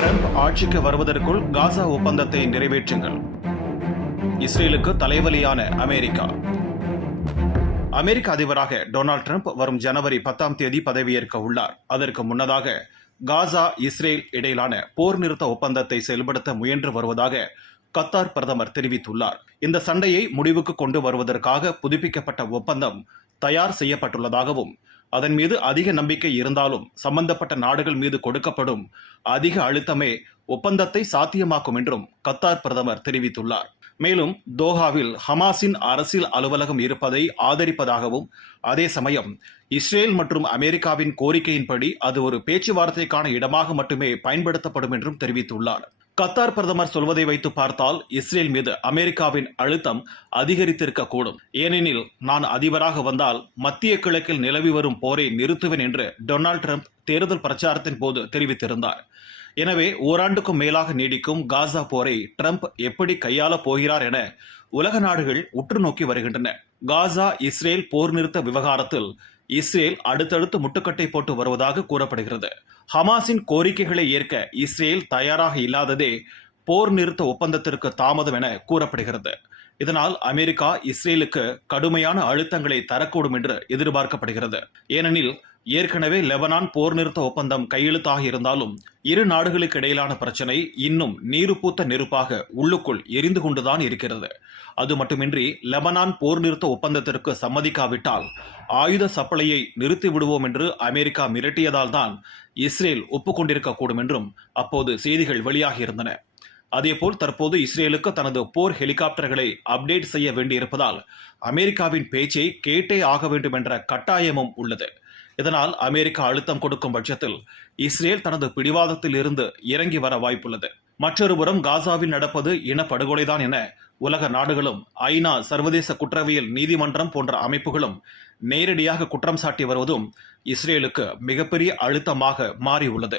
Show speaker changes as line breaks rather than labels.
Trump ஆட்சிக்கு வருவதற்குள் காசா ஒப்பந்தத்தை நிறைவேற்றுங்கள். இஸ்ரேலுக்கு தலைவலியான அமெரிக்கா. அமெரிக்க அதிபராக டொனால்ட் ட்ரம்ப் வரும் ஜனவரி பத்தாம் தேதி பதவியேற்க உள்ளார். அதற்கு முன்னதாக காசா இஸ்ரேல் இடையிலான போர் நிறுத்த ஒப்பந்தத்தை செயல்படுத்த முயன்று வருவதாக கத்தார் பிரதமர் தெரிவித்துள்ளார். இந்த சண்டையை முடிவுக்கு கொண்டு வருவதற்காக புதுப்பிக்கப்பட்ட ஒப்பந்தம் தயார் செய்யப்பட்டுள்ளதாகவும் அதன் மீது அதிக நம்பிக்கை இருந்தாலும் சம்பந்தப்பட்ட நாடுகள் மீது கொடுக்கப்படும் அதிக அழுத்தமே ஒப்பந்தத்தை சாத்தியமாக்கும் என்றும் கத்தார் பிரதமர் தெரிவித்துள்ளார். மேலும் தோஹாவில் ஹமாஸின் அரசியல் அலுவலகம் இருப்பதை ஆதரிப்பதாகவும் அதே சமயம் இஸ்ரேல் மற்றும் அமெரிக்காவின் கோரிக்கையின்படி அது ஒரு பேச்சுவார்த்தைக்கான இடமாக மட்டுமே பயன்படுத்தப்படும் என்றும் தெரிவித்துள்ளார். கத்தார் பிரதமர் சொல்வதை வைத்து பார்த்தால் இஸ்ரேல் மீது அமெரிக்காவின் அழுத்தம் அதிகரித்திருக்கக்கூடும். ஏனெனில் நான் அதிபராக வந்தால் மத்திய கிழக்கில் நிலவி வரும் போரை நிறுத்துவேன் என்று டொனால்ட் ட்ரம்ப் தேர்தல் பிரச்சாரத்தின் போது தெரிவித்திருந்தார். எனவே ஓராண்டுக்கும் மேலாக நீடிக்கும் காசா போரை ட்ரம்ப் எப்படி கையாளப் போகிறார் என உலக நாடுகள் உற்று நோக்கி வருகின்றன. காசா இஸ்ரேல் போர் நிறுத்த விவகாரத்தில் இஸ்ரேல் அடுத்தடுத்து முட்டுக்கட்டை போட்டு வருவதாக கூறப்படுகிறது. ஹமாஸின் கோரிக்கைகளை ஏற்க இஸ்ரேல் தயாராக இல்லாததே போர் நிறுத்த ஒப்பந்தத்திற்கு தாமதம் என கூறப்படுகிறது. இதனால் அமெரிக்கா இஸ்ரேலுக்கு கடுமையான அழுத்தங்களை தரக்கூடும் என்று எதிர்பார்க்கப்படுகிறது. ஏனெனில் ஏற்கனவே லெபனான் போர் நிறுத்த ஒப்பந்தம் கையெழுத்தாக இருந்தாலும் இரு நாடுகளுக்கு இடையிலான பிரச்சனை இன்னும் நீரு பூத்த நெருப்பாக உள்ளுக்குள் எரிந்து கொண்டுதான் இருக்கிறது. அது மட்டுமின்றி லெபனான் போர் நிறுத்த ஒப்பந்தத்திற்கு சம்மதிக்காவிட்டால் ஆயுத சப்ளையை நிறுத்தி விடுவோம் என்று அமெரிக்கா மிரட்டியதால் தான் இஸ்ரேல் ஒப்புக்கொண்டிருக்கக்கூடும் என்றும் அப்போது செய்திகள் வெளியாகியிருந்தன. அதேபோல் தற்போது இஸ்ரேலுக்கு தனது போர் ஹெலிகாப்டர்களை அப்டேட் செய்ய வேண்டியிருப்பதால் அமெரிக்காவின் பேச்சை கேட்டே ஆக வேண்டும் என்ற கட்டாயமும் உள்ளது. இதனால் அமெரிக்கா அழுத்தம் கொடுக்கும் பட்சத்தில் இஸ்ரேல் தனது பிடிவாதத்தில் இருந்து இறங்கி வர வாய்ப்புள்ளது. மற்றொருபுறம் காசாவில் நடப்பது இனப்படுகொலைதான் என உலக நாடுகளும் ஐநா சர்வதேச குற்றவியல் நீதிமன்றம் போன்ற அமைப்புகளும் நேரடியாக குற்றம் சாட்டி வருவதும் இஸ்ரேலுக்கு மிகப்பெரிய அழுத்தமாக மாறியுள்ளது.